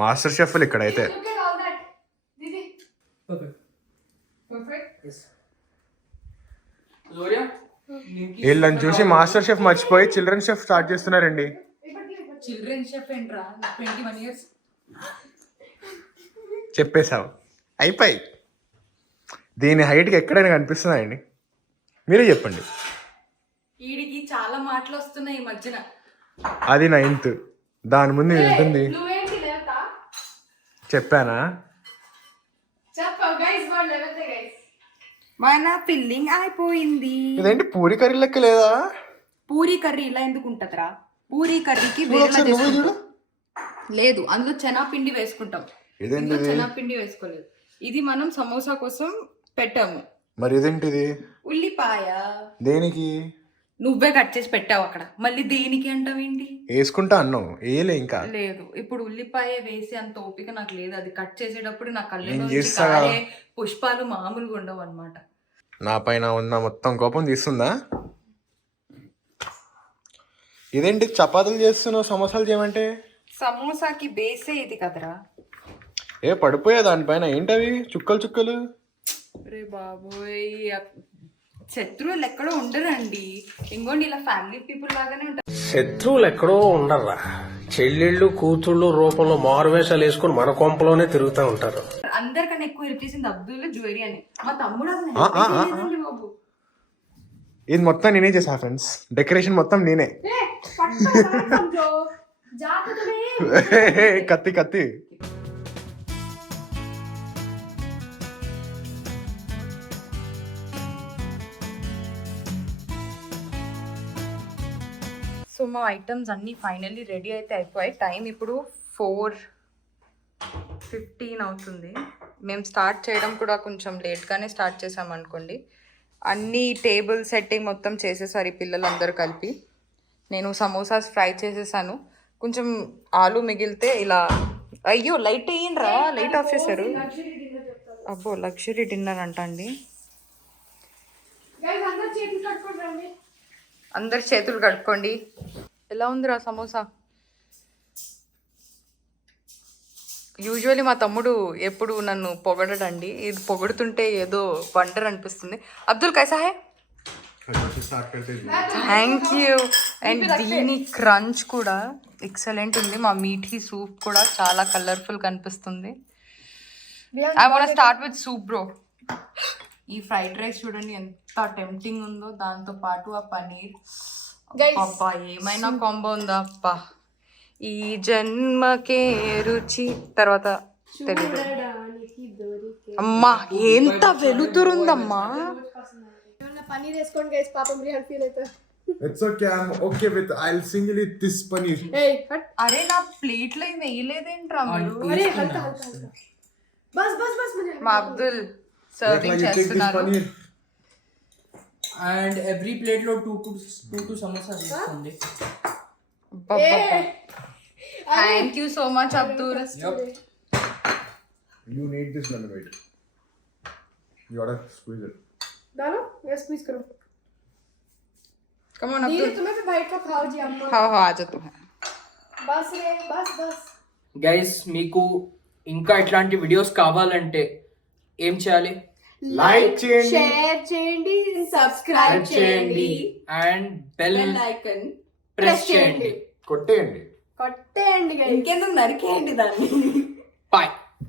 మాస్టర్ షెఫ్ ఇక్కడైతే. వీళ్ళని చూసి మాస్టర్ షెఫ్ మర్చిపోయి చిల్డ్రన్ షెఫ్ స్టార్ట్ చేస్తున్నారండి. చిల్డ్రన్ షెఫ్ ఏంట్రా, 21 years. చెప్పేశావు, అయిపోయి. దీని హైట్కి ఎక్కడైనా కనిపిస్తున్నాయండి, మీరే చెప్పండి. వీడికి చాలా మాటలు వస్తున్నాయి ఈ మధ్యన. అది 9th, దాని ముందు ఇది ఉంటుంది. నువ్వేంటి లేవతా? చెప్పానా? చెప్పు గైస్, వాళ్ళు లేవతే గైస్. మన ఫిల్లింగ్ అయిపోయింది. ఇదేంటి పూరి కర్రీ లెక్క లేదా? పూరి కర్రీ ఇలా ఎందుకు ఉంటదిరా? పూరి కర్రీకి వేరేలా చేసుకుంటాం. లేదు, అందులో చెనాపిండి వేసుకుంటాం. ఇందులో చెనాపిండి వేసుకోలేదు. ఇది మనం సమోసా కోసం పెట్టాము. మరి ఇదేంటిది? ఉల్లిపాయ. దేనికి? నువ్వే కట్ చేసి పెట్టావు అక్కడ, మళ్ళీ దేనికి అంటావేంటి? వేసుకుంటా అన్నావు ఏలే ఇంకా. లేదు, ఇప్పుడు ఉల్లిపాయ వేసి అంత ఓపిక నాకు లేదు. అది కట్ చేసేటప్పుడు నా కళ్ళలో నేను నుంచి చేస్తా కదా. కారే పుష్పాలు మామూలుగా ఉండవు అనమాట. నా పైన ఉన్న మొత్తం కోపం తీస్తుందా? ఇదేంటి చపాతీలు చేస్తున్నావు, సమోసాలు చేయమంటే? సమోసాకి బేసే ఇది కదరా. ఏ పడిపోయా దానిపైన, ఏంటవి చుక్కలు చుక్కలు? రే బాబోయ్, శత్రువులు ఎక్కడో ఉండరండి. ఇంకోండి ఇలా ఫ్యామిలీ పీపుల్ లాగానే ఉంటారు. శత్రువులు ఎక్కడో ఉండర్రా, చెల్లెళ్ళు కూతుళ్ళు రూపంలో మారువేషాలు వేసుకుని మన కొంపలోనే తిరుగుతూ ఉంటారు. అందరికన్నా ఎక్కువ ఇరిచేసింది అబ్దుల్ జ్యువెలరీ అని. మా తమ్ముడు అసలు help చేయలేదండి బాబు. ఇది మొత్తం నేనే చేసా ఫ్రెండ్స్, డెకరేషన్ మొత్తం నేనే. కత్తి కత్తి. సో మా ఐటమ్స్ అన్నీ ఫైనల్లీ రెడీ అయితే అయిపోయాయి. టైం ఇప్పుడు 4:15 అవుతుంది. మేము స్టార్ట్ చేయడం కూడా కొంచెం లేట్గానే స్టార్ట్ చేసాం అనుకోండి. అన్ని టేబుల్ సెట్టింగ్ మొత్తం చేసేసారు ఈ పిల్లలందరూ కలిపి. నేను సమోసాస్ ఫ్రై చేసేసాను. కొంచెం ఆలు మిగిలితే ఇలా, అయ్యో లైట్ వేయండిరా, లైట్ ఆఫ్ చేశారు. అబ్బో లగ్జరీ డిన్నర్ అంట అండి. అందరు చేతులు కడుక్కోండి. ఎలా ఉందిరా సమోసా? యూజువల్లీ మా తమ్ముడు ఎప్పుడు నన్ను పొగడడండి, ఇది పొగుడుతుంటే ఏదో వండర్ అనిపిస్తుంది. అబ్దుల్ కైసా హై? Thank you. అండ్ దీని క్రంచ్ కూడా ఎక్సలెంట్ ఉంది. మా మీఠీ సూప్ కూడా చాలా కలర్ఫుల్ కనిపిస్తుంది. I want start with soup bro. ఈ ఫ్రైడ్ రైస్ చూడండి ఎంత టెంప్టింగ్ ఉందో, దాంతో పాటు ఆ పనీర్. అబ్బా ఏమైనా కాంబో ఉందా అబ్బా. ఈ జన్మకే రుచి. తర్వాత తెలీదు. అమ్మా ఎంత వెలుతురుందమ్మా. పన్నీర్ వేసుకోండి గైస్, పాపం రిహాన్ ఫీల్ అవుతారు. It's okay, I'm okay with, I'll single eat this paneer. అరే నా ప్లేట్ లో వేయలేదేంట్రా మీరు? మా అబ్దుల్ సర్వింగ్ చేస్తున్నారు. అండ్ ఎవ్రీ ప్లేట్ లో 2 సమోసా తీసుకోండి. Thank you so much Abdul. You need this lemon, wait. You gotta squeeze it. डालो, मैं स्क्वीज करूं. कम ऑन दीदी अब्दुल. तुम्हें भी बाइट को खाओ जी अम्मा. हाँ हाँ आ जा तू. बस रे, बस बस. గైస్ మీకు ఇంకా ఇట్లాంటి వీడియోస్ కావాలంటే ఏం చేయాలి? లైక్ చేయండి, షేర్ చేయండి, సబ్స్క్రైబ్ చేయండి అండ్ బెల్ ఐకాన్ ప్రెస్ చేయండి. కొట్టేయండి. కొట్టేయండి గైస్. ఇంకెందుకు నరికేయండి దాన్ని. బాయ్.